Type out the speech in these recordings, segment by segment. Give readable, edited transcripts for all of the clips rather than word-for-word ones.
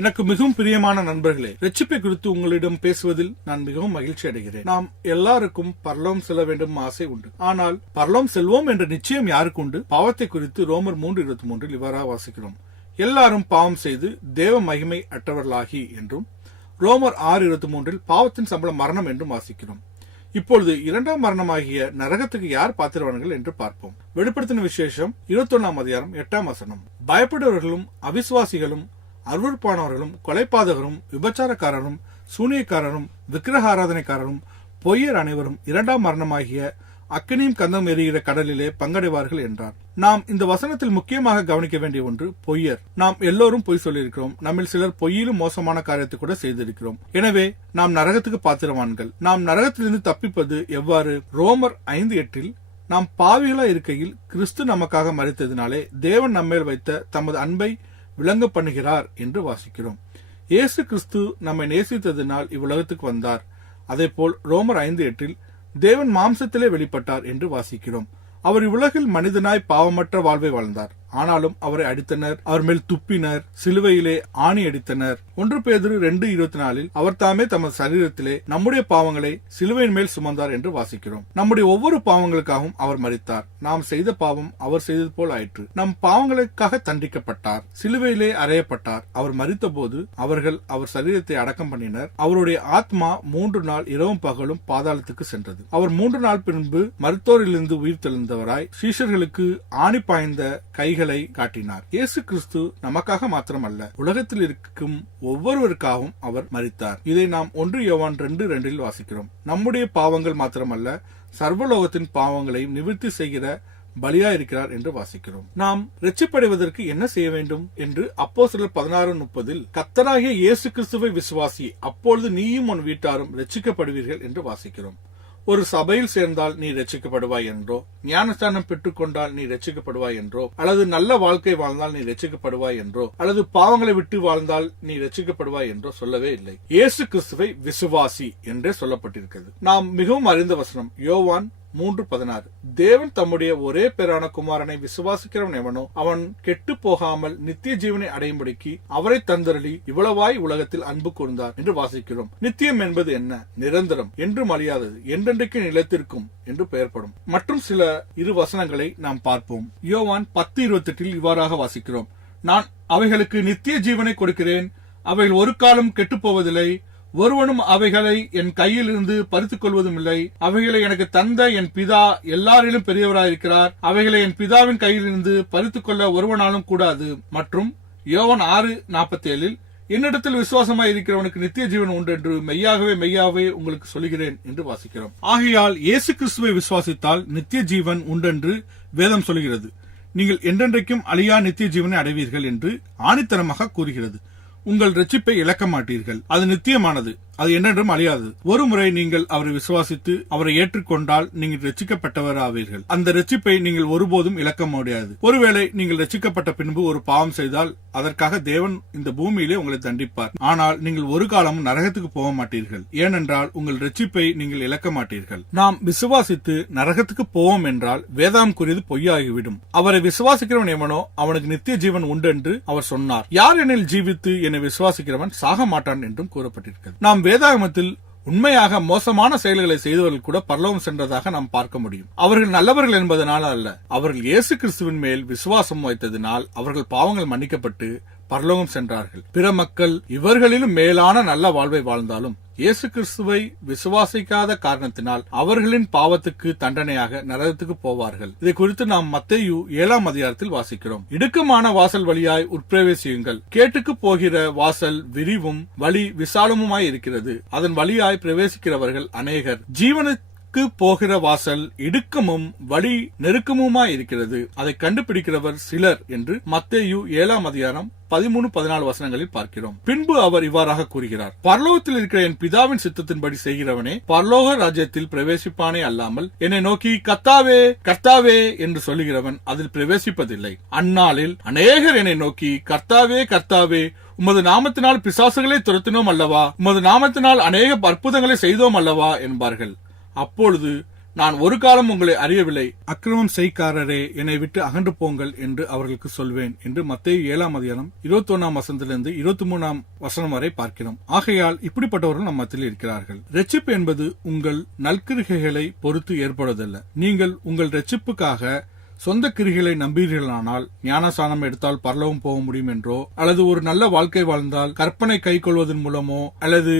எனக்கு மிகவும் பிரியமான நண்பர்களே, ரட்சிப்பை குறித்து உங்களிடம் பேசுவதில் நான் மிகவும் மகிழ்ச்சி அடைகிறேன். நாம் எல்லாருக்கும் பரலோகம் செல்ல வேண்டும் ஆசை உண்டு. ஆனால் பரலோகம் செல்வோம் என்ற நிச்சயம் யாருக்கு உண்டு? பாவத்தை குறித்து ரோமர் 3:23 இவ்வாறாக வாசிக்கிறோம். எல்லாரும் பாவம் செய்து தேவ மகிமை அற்றவர்களாகி என்றும், ரோமர் 6:23 பாவத்தின் சம்பளம் மரணம் என்றும் வாசிக்கிறோம். இப்பொழுது இரண்டாம் மரணமாகிய நரகத்துக்கு யார் பாத்திரவான்கள் என்று பார்ப்போம். வெளிப்படுத்தின விசேஷம் 21:8 பயப்படுபவர்களும் அவிசுவாசிகளும் அருவருப்பானவர்களும் கொலைபாதகரும் விபச்சாரக்காரரும் சூனியக்காரரும் விக்கிரக ஆராதனைக்காரரும் பொய்யர் அனைவரும் இரண்டாம் மரணமாகிய அக்கினியும் கந்தம் எரிகிற கடலிலே பங்கடைவார்கள் என்றார். நாம் இந்த வசனத்தில் முக்கியமாக கவனிக்க வேண்டிய ஒன்று பொய்யர். நாம் எல்லோரும் பொய் சொல்லியிருக்கிறோம். நம்மில் சிலர் பொய்யிலும் மோசமான காரியத்தை கூட செய்திருக்கிறோம். எனவே நாம் நரகத்துக்கு பாத்திரவான்கள். நாம் நரகத்திலிருந்து தப்பிப்பது எவ்வாறு? ரோமர் 5:8 நாம் பாவிகளா இருக்கையில் கிறிஸ்து நமக்காக மரித்ததினாலே தேவன் நம்மேல் வைத்த தமது அன்பை விளங்க பண்ணுகிறார் என்று வாசிக்கிறோம். இயேசு கிறிஸ்து நம்மை நேசித்ததினால் இவ்வுலகத்துக்கு வந்தார். அதேபோல் ரோமர் 5:8 தேவன் மாம்சத்திலே வெளிப்பட்டார் என்று வாசிக்கிறோம். அவர் இவ்வுலகில் மனிதனாய் பாவமற்ற வாழ்வை வாழ்ந்தார். ஆனாலும் அவரை அடித்தனர், அவர் மேல் துப்பினர், சிலுவையிலே ஆணி அடித்தனர். 1 பேதுரு 2:24 அவர் தாமே தமது சரீரத்திலே நம்முடைய பாவங்களை சிலுவையின் மேல் சுமந்தார் என்று வாசிக்கிறோம். நம்முடைய ஒவ்வொரு பாவங்களுக்காகவும் அவர் மரித்தார். நாம் செய்த பாவம் அவர் செய்தது போல் ஆயிற்று. நம் பாவங்களுக்காக தண்டிக்கப்பட்டார், சிலுவையிலே அறையப்பட்டார். அவர் மரித்த போது அவர்கள் அவர் சரீரத்தை அடக்கம் பண்ணினர். அவருடைய ஆத்மா 3 நாள் இரவும் பகலும் பாதாளத்துக்கு சென்றது. அவர் 3 நாள் பின்பு மருத்துவரிலிருந்து உயிர் தெழுந்தவராய் சீஷர்களுக்கு ஆணி பாய்ந்த கைகளை காட்டினார். இயேசு கிறிஸ்து நமக்காக மாத்திரமல்ல, உலகத்தில் இருக்கும் ஒவ்வொருவருக்காகவும் அவர் மரித்தார். இதை நாம் 1 யோவான் 2:2 வாசிக்கிறோம். நம்முடைய பாவங்கள் மாத்திரமல்ல, சர்வலோகத்தின் பாவங்களை நிவர்த்தி செய்கிற பலியா இருக்கிறார் என்று வாசிக்கிறோம். நாம் ரட்சிப்படைவதற்கு என்ன செய்ய வேண்டும் என்று அப்போஸ்தலர் 16:30 கர்த்தராகிய இயேசு கிறிஸ்துவை விசுவாசி, அப்பொழுது நீயும் உன் வீட்டாரும் ரட்சிக்கப்படுவீர்கள் என்று வாசிக்கிறோம். ஒரு சபையில் சேர்ந்தால் நீ ரட்சிக்கப்படுவாய் என்றோ, ஞானஸ்தானம் பெற்றுக் கொண்டால் நீ ரட்சிக்கப்படுவாய் என்றோ, அல்லது நல்ல வாழ்க்கை வாழ்ந்தால் நீ ரட்சிக்கப்படுவாய் என்றோ, அல்லது பாவங்களை விட்டு வாழ்ந்தால் நீ ரட்சிக்கப்படுவாய் என்றோ சொல்லவே இல்லை. இயேசு கிறிஸ்துவை விசுவாசி என்றே சொல்லப்பட்டிருக்கிறது. நாம் மிகவும் அறிந்த வசனம் யோவான் 3:16 தேவன் தம்முடைய ஒரே பேரான குமாரனை விசுவாசிக்கிறவன் எவனோ அவன் கெட்டு போகாமல் நித்திய ஜீவனை அடையும்படிக்கு அவரை தந்தருளி இவ்வளவாய் உலகத்தில் அன்பு கூர்ந்தார் என்று வாசிக்கிறோம். நித்தியம் என்பது என்ன? நிரந்தரம், என்றும் அழியாதது, என்றென்றைக்கு நிலைத்திருக்கும் என்று பெயர்படும். மற்றும் சில இரு வசனங்களை நாம் பார்ப்போம். யோவான் 10:28 இவ்வாறாக வாசிக்கிறோம். நான் அவைகளுக்கு நித்திய ஜீவனை கொடுக்கிறேன், அவைகள் ஒரு காலம் கெட்டு போவதில்லை, ஒருவனும் அவைகளை என் கையில் இருந்து பறித்துக் கொள்வதும் இல்லை. அவைகளை எனக்கு தந்த என் பிதா எல்லாரிலும் பெரியவராயிருக்கிறார். அவைகளை என் பிதாவின் கையில் இருந்து பறித்துக் கொள்ள ஒருவனாலும் கூடாது. மற்றும் யோவான் 6:47 என்னிடத்தில் விசுவாசமாய் இருக்கிறவனுக்கு நித்திய ஜீவன் உண்டு என்று மெய்யாகவே மெய்யாகவே உங்களுக்கு சொல்கிறேன் என்று வாசிக்கிறோம். ஆகையால் இயேசு கிறிஸ்துவை விசுவாசித்தால் நித்திய ஜீவன் உண்டென்று வேதம் சொல்கிறது. நீங்கள் என்றென்றைக்கும் அழியா நித்திய ஜீவனை அடைவீர்கள் என்று ஆணித்தரமாக கூறுகிறது. உங்கள் ரட்சிப்பை இழக்க மாட்டீர்கள். அது நித்தியமானது, அது என்றென்றும் அழியாதது. ஒரு முறை நீங்கள் அவரை விசுவாசித்து அவரை ஏற்றுக்கொண்டால் நீங்கள் ரட்சிக்கப்பட்டவர் ஆவீர்கள். அந்த ரட்சிப்பை நீங்கள் ஒருபோதும் இழக்க முடியாது. ஒருவேளை நீங்கள் ரட்சிக்கப்பட்ட பின்பு ஒரு பாவம் செய்தால் அதற்காக தேவன் இந்த பூமியிலே உங்களை தண்டிப்பார். ஆனால் நீங்கள் ஒரு காலமும் நரகத்துக்கு போக மாட்டீர்கள். ஏனென்றால் உங்கள் ரட்சிப்பை நீங்கள் இழக்க மாட்டீர்கள். நாம் விசுவாசித்து நரகத்துக்கு போவோம் என்றால் வேதாம் கூறியது பொய்யாகிவிடும். அவரை விசுவாசிக்கிறவன் எவனோ அவனுக்கு நித்திய ஜீவன் உண்டு என்று அவர் சொன்னார். யார் என்னில் ஜீவித்து என்னை விசுவாசிக்கிறவன் சாக மாட்டான் என்றும் கூறப்பட்டிருக்கிறது. நாம் வேதாகமத்தில் உண்மையாக மோசமான செயல்களை செய்தவர்கள் கூட பரலோகம் சென்றதாக நாம் பார்க்க முடியும். அவர்கள் நல்லவர்கள் என்பதனால் அல்ல, அவர்கள் இயேசு கிறிஸ்துவின் மேல் விசுவாசம் வைத்ததினால் அவர்கள் பாவங்கள் மன்னிக்கப்பட்டு பரலோகம் சென்றார்கள். பிற மக்கள் இவர்களிலும் மேலான நல்ல வாழ்வை வாழ்ந்தாலும் இயேசு கிறிஸ்துவை விசுவாசிக்காத காரணத்தினால் அவர்களின் பாவத்துக்கு தண்டனையாக நரகத்துக்கு போவார்கள். இதை குறித்து நாம் மத்தேயு 7:00 வாசிக்கிறோம். இடுக்கமான வாசல் வழியாய் உட்பிரவேசியுங்கள். கேட்டுக்கு போகிற வாசல் விரிவும் வழி விசாலமுமாய் இருக்கிறது, அதன் வழியாய் பிரவேசிக்கிறவர்கள் அநேகர். ஜீவனுக்கு போகிற வாசல் இடுக்கமும் வழி நெருக்கமுமாய் இருக்கிறது, அதை கண்டுபிடிக்கிறவர் சிலர் என்று மத்தேயு 7:13-14 வசனங்களில் பார்க்கிறோம். பின்பு அவர் இவ்வாறாக கூறுகிறார். பரலோகத்தில் இருக்கிற என் பிதாவின் சித்தத்தின்படி செய்கிறவனே பரலோக ராஜ்யத்தில் பிரவேசிப்பானே அல்லாமல் என்னை நோக்கி கர்த்தாவே கர்த்தாவே என்று சொல்லுகிறவன் அதில் பிரவேசிப்பதில்லை. அந்நாளில் அநேகர் என்னை நோக்கி கர்த்தாவே கர்த்தாவே உமது நாமத்தினால் பிசாசுகளை துரத்தினோம் அல்லவா, உமது நாமத்தினால் அநேக அற்புதங்களை செய்தோம் அல்லவா என்பார்கள். அப்பொழுது நான் ஒரு காலம் உங்களை அறியவில்லை, அக்கிரமம் செய்காரரே என்னை விட்டு அகன்று போங்கள் என்று அவர்களுக்கு சொல்வேன் என்று மத்தேயு 7:21 23 வரை பார்க்கிறோம். ஆகையால் இப்படிப்பட்டவர்கள் நம் மத்தியில் இருக்கிறார்கள். ரட்சிப்பு என்பது உங்கள் நல்கிரிகைகளை பொறுத்து ஏற்படுவதல்ல. நீங்கள் உங்கள் ரட்சிப்புக்காக சொந்த கிரிகளை நம்பீர்களானால் ஞானசானம் எடுத்தால் பரலோகம் போக முடியும் என்றோ, அல்லது ஒரு நல்ல வாழ்க்கை வாழ்ந்தால் கற்பனை கை கொள்வதன் மூலமோ, அல்லது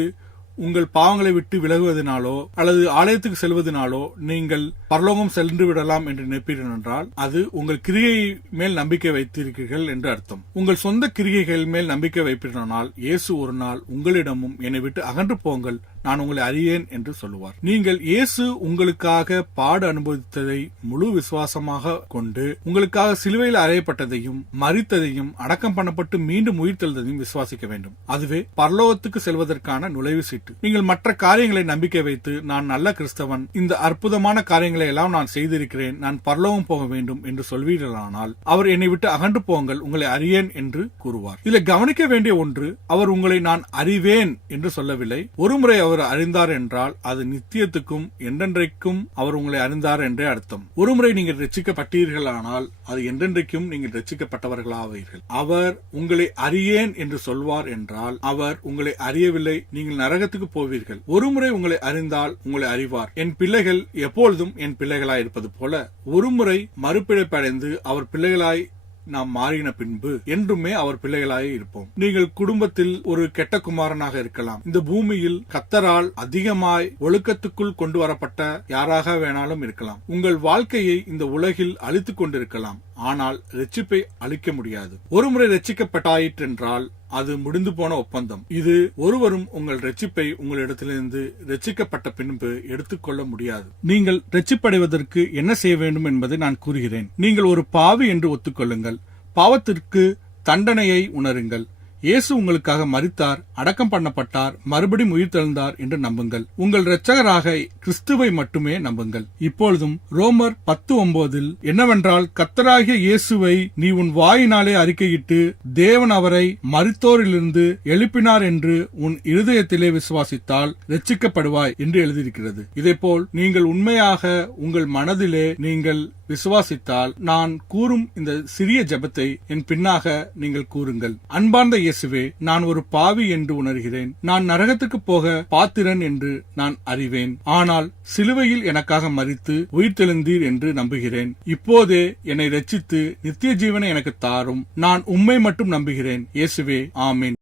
உங்கள் பாவங்களை விட்டு விலகுவதனாலோ அல்லது ஆலயத்துக்கு செல்வதனாலோ நீங்கள் பரலோகம் சென்று விடலாம் என்று நினைப்பீர்கள் என்றால் அது உங்கள் கிரியை மேல் நம்பிக்கை வைத்திருக்கிறீர்கள் என்று அர்த்தம். உங்கள் சொந்த கிரிகைகள் மேல் நம்பிக்கை வைப்பீர்களானால் இயேசு ஒரு நாள் உங்களிடமும் என்னை விட்டு அகன்று போங்கள், நான் உங்களை அறியேன் என்று சொல்லுவார். நீங்கள் இயேசு உங்களுக்காக பாடு அனுபவித்ததை முழு விசுவாசமாக கொண்டு உங்களுக்காக சிலுவையில் அறையப்பட்டதையும் மரித்ததையும் அடக்கம் பண்ணப்பட்டு மீண்டும் உயிர்த்தெழுந்ததையும் விசுவாசிக்க வேண்டும். அதுவே பரலோகத்துக்கு செல்வதற்கான நுழைவு சீட்டு. நீங்கள் மற்ற காரியங்களை நம்பிக்கை வைத்து நான் நல்ல கிறிஸ்தவன், இந்த அற்புதமான காரியங்களை எல்லாம் நான் செய்திருக்கிறேன், நான் பரலோகம் போக வேண்டும் என்று சொல்வீர்களானால் அவர் என்னை விட்டு அகன்று போங்கள், உங்களை அறியேன் என்று கூறுவார். இதில் கவனிக்க வேண்டிய ஒன்று, அவர் உங்களை நான் அறிவேன் என்று சொல்லவில்லை. ஒருமுறை அவர் அறிந்தார் என்றால் அது நித்தியத்துக்கும் என்றென்றைக்கும் அவர் உங்களை அறிந்தார் என்றே அர்த்தம். ஒருமுறை நீங்கள் ரட்சிக்கப்பட்டீர்களானால் அது என்றென்றைக்கும் நீங்கள் ரட்சிக்கப்பட்டவர்களாவீர்கள். அவர் உங்களை அறியேன் என்று சொல்வார் என்றால் அவர் உங்களை அறியவில்லை, நீங்கள் நரகத்துக்கு போவீர்கள். ஒருமுறை உங்களை அறிந்தால் உங்களை அறிவார். என் பிள்ளைகள் எப்பொழுதும் என் பிள்ளைகளாய் இருப்பது போல ஒருமுறை மறுபிழைப்பு அடைந்து அவர் பிள்ளைகளாய் நாம் மாறின பின்பு என்றுமே அவர் பிள்ளைகளாய் இருப்போம். நீங்கள் குடும்பத்தில் ஒரு கெட்ட குமாரனாக இருக்கலாம். இந்த பூமியில் கர்த்தரால் அதிகமாய் ஒழுக்கத்துக்குள் கொண்டு வரப்பட்ட யாராக வேணாலும் இருக்கலாம். உங்கள் வாழ்க்கையை இந்த உலகில் அழித்துக் கொண்டிருக்கலாம். ஆனால் ரட்சிப்பை அழிக்க முடியாது. ஒருமுறை ரட்சிக்கப்பட்டாயிற்றென்றால் அது முடிந்து போன ஒப்பந்தம். இது ஒருவரும் உங்கள் ரட்சிப்பை உங்களிடத்திலிருந்து ரட்சிக்கப்பட்ட பின்பு எடுத்துக்கொள்ள முடியாது. நீங்கள் ரட்சிப்படைவதற்கு என்ன செய்ய வேண்டும் என்பதை நான் கூறுகிறேன். நீங்கள் ஒரு பாவி என்று ஒத்துக்கொள்ளுங்கள். பாவத்திற்கு தண்டனையை உணருங்கள். இயேசு உங்களுக்காக மரித்தார், அடக்கம் பண்ணப்பட்டார், மறுபடியும் உயிர்த்தெழுந்தார் என்று நம்புங்கள். உங்கள் இரட்சகராக கிறிஸ்துவை மட்டுமே நம்புங்கள். இப்பொழுதும் ரோமர் 10:9 என்னவென்றால், கர்த்தராகிய இயேசுவை நீ உன் வாயினாலே அறிக்கையிட்டு தேவன் அவரை மரித்தோரிலிருந்து எழுப்பினார் என்று உன் இருதயத்திலே விசுவாசித்தால் ரட்சிக்கப்படுவாய் என்று எழுதியிருக்கிறது. இதேபோல் நீங்கள் உண்மையாக உங்கள் மனதிலே நீங்கள் விசுவாசித்தால் நான் கூறும் இந்த சிறிய ஜெபத்தை என் பின்னாக நீங்கள் கூறுங்கள். அன்பார்ந்த இயேசுவே, நான் ஒரு பாவி என்று உணர்கிறேன். நான் நரகத்துக்கு போக பாத்திரன் என்று நான் அறிவேன். ஆனால் சிலுவையில் எனக்காக மரித்து உயிர்த்தெழுந்தீர் என்று நம்புகிறேன். இப்போதே என்னை ரட்சித்து நித்திய ஜீவனை எனக்கு தாரும். நான் உம்மை மட்டும் நம்புகிறேன். இயேசுவே, ஆமீன்.